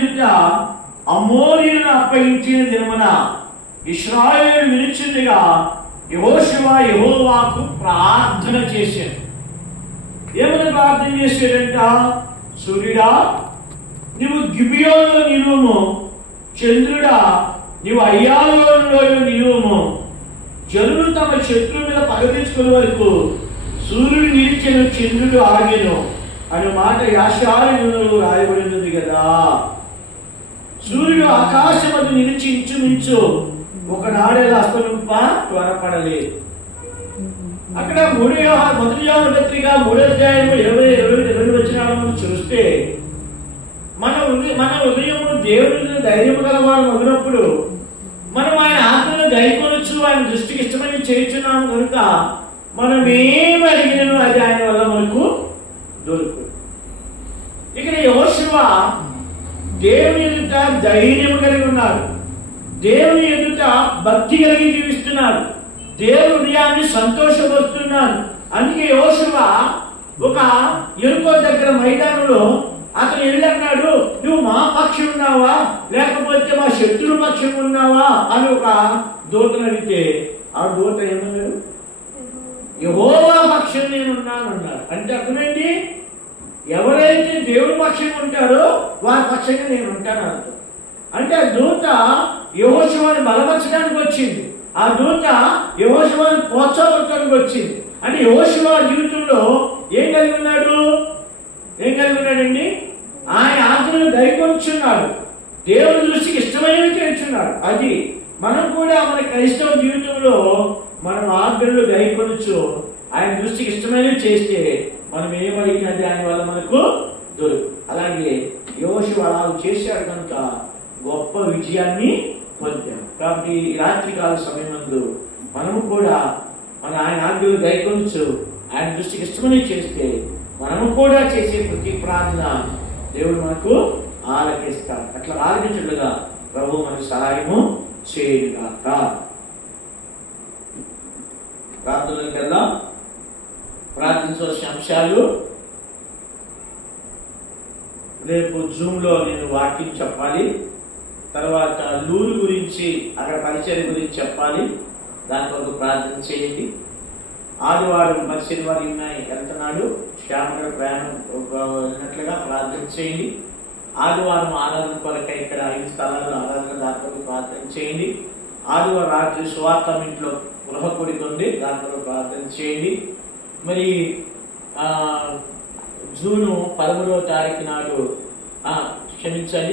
ఎదుట అమోరీయులను అప్పగించిన దినమున ఇశ్రాయేలు వినిచుండగా యెహోషువ యెహోవాకు ప్రార్థన చేశాడు. ఏమని ప్రార్థన చేశాడంట? సూర్యుడా నీవు గిబియోనులో నిలువుము, చంద్రుడా నీవు అయ్యాలోయలో నిలువుము. జనులు తమ శత్రువు మీద పగతీర్చుకునే వరకు సూర్యుడు నిలిచెను, చంద్రుడు ఆగెను అనే మాట యెషయాలో రాయబడినది కదా. సూర్యుడు ఆకాశమందు నిలిచి ఇంచుమించు ఒకనాడేలా అస్తమింప త్వరపడలేదు. అక్కడ మొదటి యోహాను పత్రిక 3వ అధ్యాయము 20-22 వచనాలను చూస్తే మన హృదయము దేవుని ధైర్యము గలవారు మొదలప్పుడు మనం ఆయన ఆజ్ఞలను గైకొనొచ్చు, ఆయన దృష్టికి ఇష్టమని చేయుచున్నాము కనుక మనం ఏమి అడిగినను అది ఆయన వల్ల మనకు దొరుకుతుంది. ఇక్కడ యెహోషువ దేవుని ఎదుట ధైర్యం కలిగి ఉన్నాడు, దేవుని ఎదుట భక్తి కలిగి జీవిస్తున్నాడు, దేవుని హృదయాన్ని సంతోషపరుస్తున్నాడు. అందుకే యెహోషువ ఒక ఎరుకో దగ్గర మైదానంలో అతను వెళ్ళన్నాడు, నువ్వు మా పక్షం ఉన్నావా లేకపోతే మా శత్రు పక్షం ఉన్నావా అని ఒక దూతను అడిగితే ఆ దూత ఏమన్నాడు? యెహోవా పక్షం నేను ఉన్నాను అన్నాడు. అంటే అర్థమేంటి? ఎవరైతే దేవుడి పక్షం ఉంటారో వారి పక్షంగా నేను ఉంటాను అంటారు. అంటే ఆ దూత యెహోషువని బలపరచడానికి వచ్చింది, ఆ దూత యెహోషువని ప్రోత్సాహపడటానికి వచ్చింది. అంటే యెహోషువ జీవితంలో ఏం కలిగి ఉన్నాడు? ఆయన ఆజ్ఞలను గైకొంచున్నాడు, దేవుని దృష్టికి ఇష్టమైనవి చేస్తున్నాడు. అది మనం కూడా మన క్రైస్తవ జీవితంలో మనం ఆజ్ఞలు గైకొనొచ్చు, ఆయన దృష్టికి ఇష్టమైనవి చేస్తే మనం ఏమడిగినది ఆయన వల్ల మనకు దొరుకు. అలాగే యెహోషువ అలా చేశాడు కనుక గొప్ప విజయాన్ని పొందాం. కాబట్టి ఈ రాత్రికాల సమయమందు మనము కూడా మన ఆయన ఆజ్ఞలు గైకొనొచ్చు, ఆయన దృష్టికి ఇష్టమైనవి చేస్తే మనము కూడా చేసే ప్రతి ప్రార్థన దేవుడు మనకు ఆలకిస్తాడు. అట్లా ఆలకించుడుగా ప్రభు మనకు సహాయము చేయగాక. ప్రార్థనలకు వెళ్దాం. ప్రార్థించవలసిన అంశాలు, రేపు జూమ్లో నేను వాక్యం చెప్పాలి, తర్వాత లూరు గురించి అక్కడ పరిచయం గురించి చెప్పాలి, దాని కొరకు ప్రార్థన చేయండి. ఆదివారం పరిచయం వారి వెళ్తున్నాడు, శ్యామల ప్రయాణం వెళ్ళినట్లుగా ప్రార్థన చేయండి. ఆదివారం ఆరాధన కొరకై ఇక్కడ 5 స్థలాల్లో ఆరాధన, దాని కొరకు ప్రార్థన చేయండి. ఆదివారం రాత్రి సువార్త ఇంట్లో గృహ కూడిక ఉంది, దాని కొరకు ప్రార్థన చేయండి. మరి జూన్ 13వ తారీఖు నాడు క్షమించండి